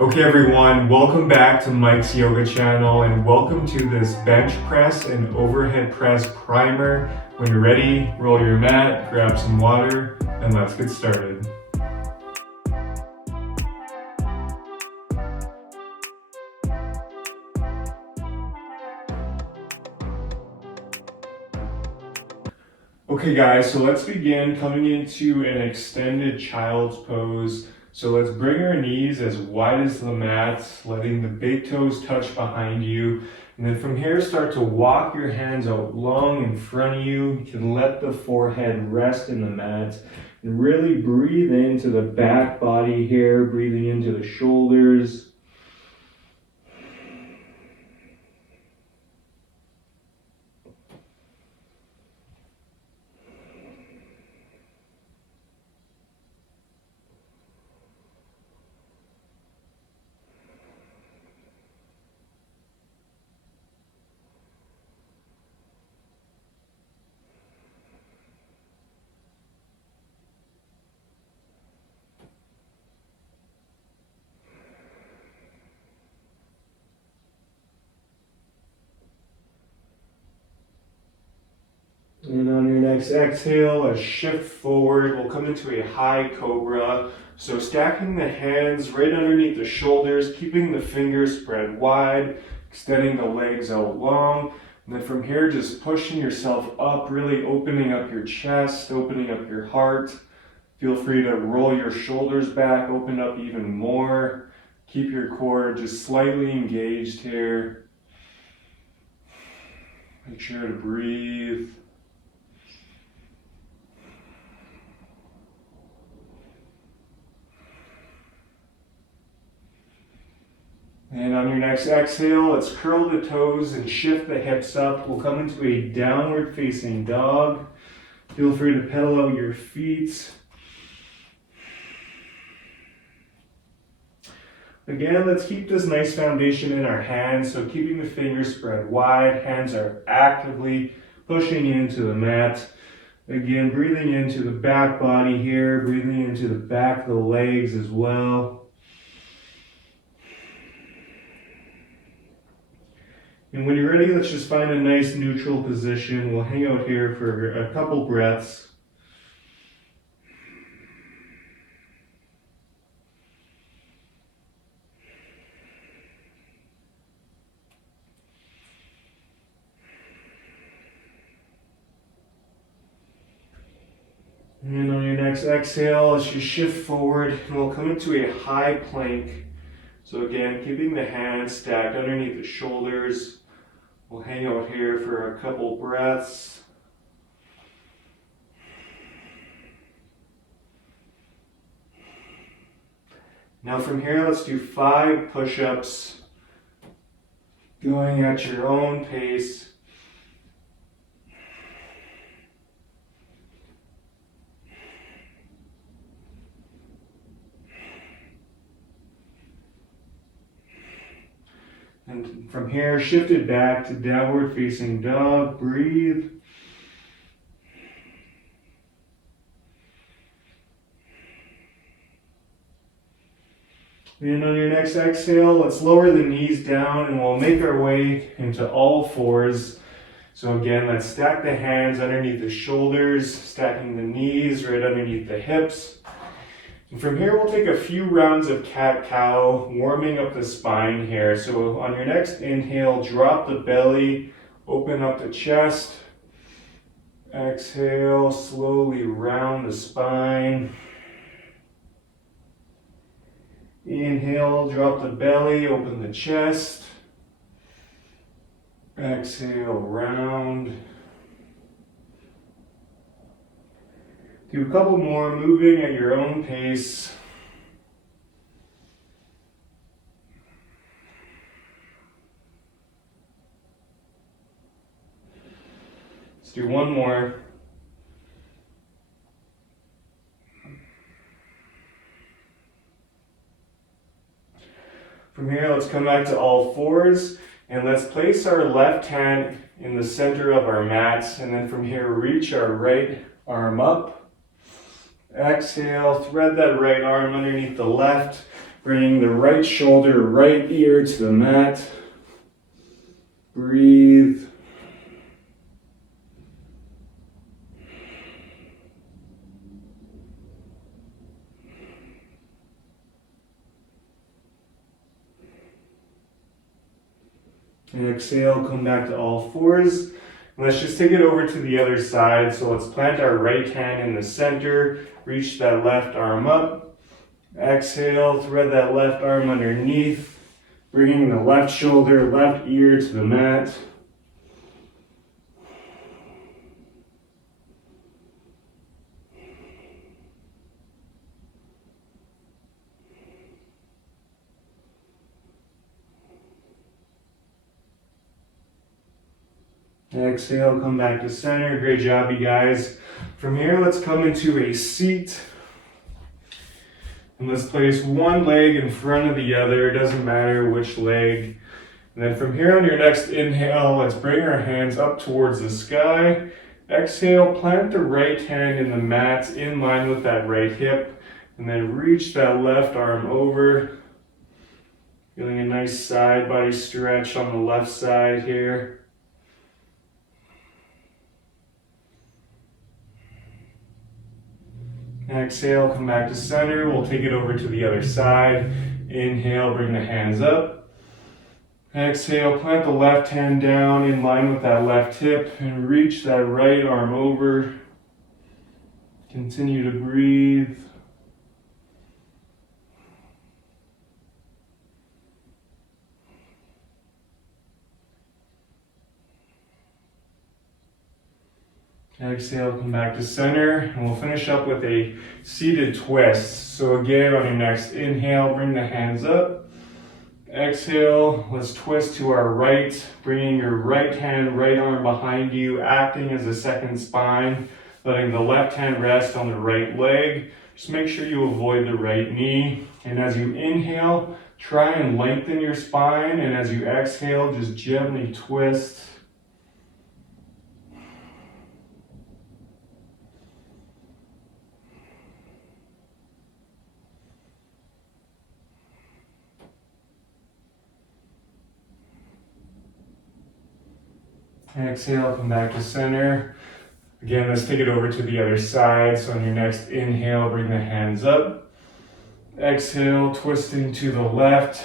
Okay everyone, welcome back to Mike's Yoga channel and welcome to this bench press and overhead press primer. When you're ready, roll your mat, grab some water, and let's get started. Okay guys, so let's begin coming into an extended child's pose. So let's bring our knees as wide as the mat, letting the big toes touch behind you. And then from here, start to walk your hands out long in front of you. You can let the forehead rest in the mat. And really breathe into the back body here, breathing into the shoulders. And on your next exhale, a shift forward. We'll come into a high cobra. So stacking the hands right underneath the shoulders, keeping the fingers spread wide, extending the legs out long. And then from here, just pushing yourself up, really opening up your chest, opening up your heart. Feel free to roll your shoulders back, open up even more. Keep your core just slightly engaged here. Make sure to breathe. And on your next exhale, let's curl the toes and shift the hips up. We'll come into a downward facing dog. Feel free to pedal out your feet. Again, let's keep this nice foundation in our hands. So keeping the fingers spread wide, hands are actively pushing into the mat. Again, breathing into the back body here, breathing into the back of the legs as well. And when you're ready, let's just find a nice neutral position. We'll hang out here for a couple breaths. And on your next exhale, let's just shift forward and we'll come into a high plank. So again, keeping the hands stacked underneath the shoulders. We'll hang out here for a couple breaths. Now from here, let's do 5 push-ups, going at your own pace. And from here, shift it back to downward facing dog. Breathe. And on your next exhale, let's lower the knees down and we'll make our way into all fours. So again, let's stack the hands underneath the shoulders, stacking the knees right underneath the hips. And from here, we'll take a few rounds of cat-cow, warming up the spine here. So on your next inhale, drop the belly, open up the chest. Exhale, slowly round the spine. Inhale, drop the belly, open the chest. Exhale, round. Do a couple more, moving at your own pace. Let's do one more. From here, let's come back to all fours and let's place our left hand in the center of our mat. And then from here, reach our right arm up. Exhale, thread that right arm underneath the left. Bringing the right shoulder, right ear to the mat. Breathe. And exhale, come back to all fours. And let's just take it over to the other side. So let's plant our right hand in the center, reach that left arm up. Exhale, thread that left arm underneath, bringing the left shoulder, left ear to the mat. Exhale, come back to center. Great job, you guys. From here, let's come into a seat. And let's place one leg in front of the other. It doesn't matter which leg. And then from here on your next inhale, let's bring our hands up towards the sky. Exhale, plant the right hand in the mat in line with that right hip. And then reach that left arm over. Feeling a nice side body stretch on the left side here. Exhale, come back to center. We'll take it over to the other side. Inhale, bring the hands up. Exhale, plant the left hand down in line with that left hip and reach that right arm over. Continue to breathe. Exhale, come back to center, and we'll finish up with a seated twist. So again, on your next inhale, bring the hands up. Exhale, let's twist to our right, bringing your right hand, right arm behind you, acting as a second spine, letting the left hand rest on the right leg. Just make sure you avoid the right knee. And as you inhale, try and lengthen your spine, and as you exhale, just gently twist. Exhale, come back to center. Again, let's take it over to the other side. So on your next inhale, bring the hands up. Exhale, twisting to the left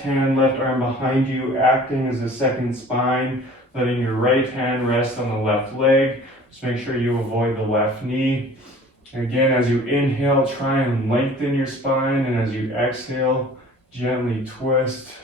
hand, left arm behind you, acting as a second spine, letting your right hand rest on the left leg. Just make sure you avoid the left knee. Again, as you inhale, try and lengthen your spine, and as you exhale, gently twist.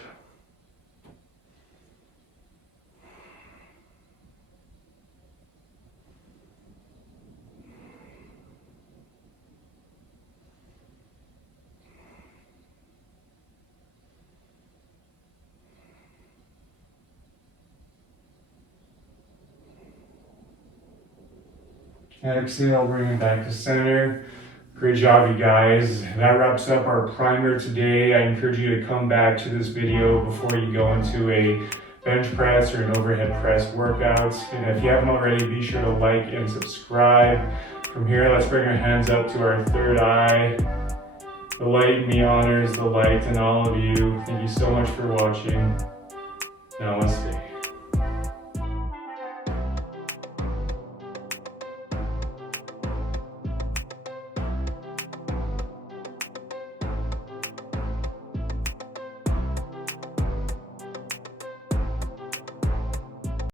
Exhale, bring it back to center. Great job, you guys. That wraps up our primer today. I encourage you to come back to this video before you go into a bench press or an overhead press workout. And if you haven't already, be sure to like and subscribe. From here, let's bring our hands up to our third eye. The light me honors the light in all of you. Thank you so much for watching. Namaste.